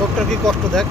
লোকটার কি কষ্ট দেখ।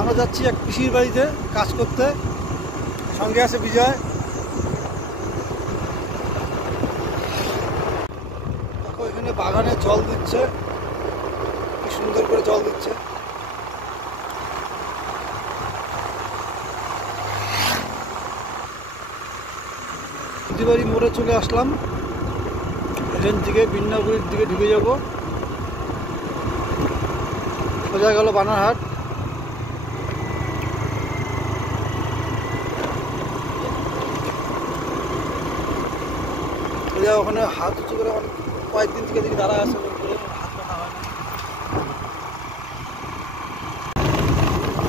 আমরা যাচ্ছি এক পিসির বাড়িতে কাজ করতে, সঙ্গে আছে বিজয়। দেখো এখানে বাগানে জল দিচ্ছে, কি সুন্দর করে জল দিচ্ছে। দিদিবাড়ি মোড়ে চলে আসলাম, এখান থেকে বিন্নাগুড়ির দিকে ঢুকে যাব, সোজা গেল বানারহাট। ওখানে হাত উঁচু করে কয়েকদিন থেকে দেখি দাঁড়ায় আছে, হাত কাটা হয় না।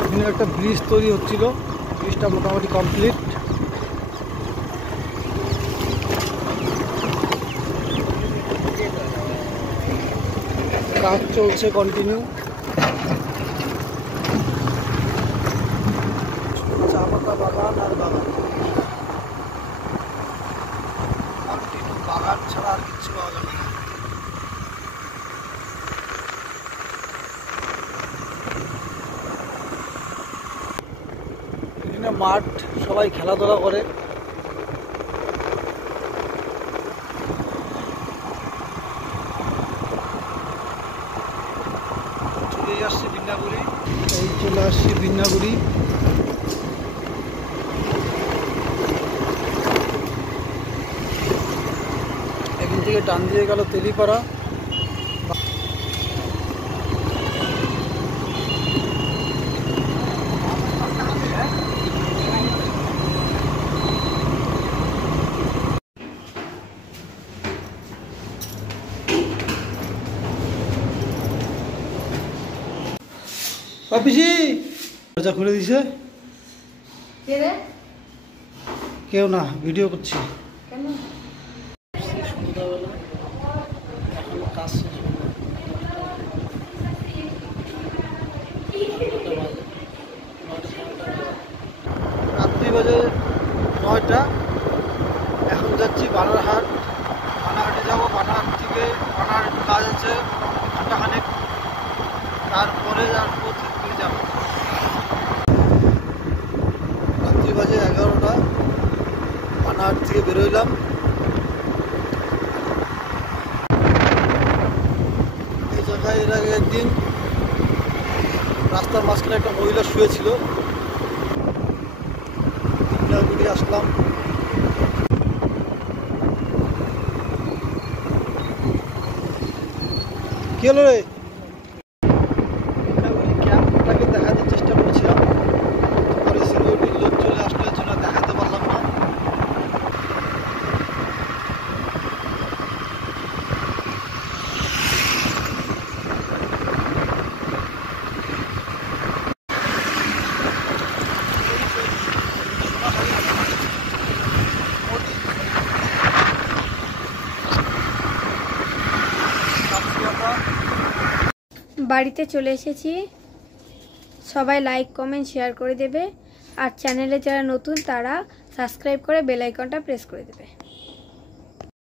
এখানে একটা ব্রিজ তৈরি হচ্ছিল, ব্রিজটা মোটামুটি কমপ্লিট। কাজ চলছে কন্টিনিউ। চা পাতা বাগান আর বাগান, বাগান ছাড়া আর কিছু পাওয়া যাবে না। এখানে মাঠ, সবাই খেলাধুলা করে। চলে আসছি বিন্নাগুড়ি, এই চলে আসছি বিন্নাগুড়ি। এখান থেকে টান দিয়ে গেল তেলিপাড়া। পিসি দরজা খুলে দিছে। কেউ না, ভিডিও করছি। সন্ধ্যাবেলা এখনো কাজ শেষ হলো, রাত্রি বাজে 9টা। এখন যাচ্ছি বানারহাট। বানারহাটে যাবো, বানারহাট থেকে বানারহাট কাজ আছে মোটামুটি ঘন্টাখানেক, তারপরে করে যাবো। রাত্রি বাজে 11টা, বানারহাট থেকে বেরোইলাম। এই জায়গায় এর আগে একদিন রাস্তার মাঝখানে একটা মহিলা শুয়েছিল, বিন্নাগুড়ি আসলাম। কি হলো রে? ক্যাম্পটাকে দেখাতে চেষ্টা করেছিলাম, পরে সিকিউরিটির লোক চলে আসলো, এর জন্য দেখাতে পারলাম না। বাড়িতে চলে এসেছি। সবাই লাইক কমেন্ট শেয়ার করে দেবে, আর চ্যানেলে যারা নতুন তারা সাবস্ক্রাইব করে বেল আইকনটা প্রেস করে দেবে।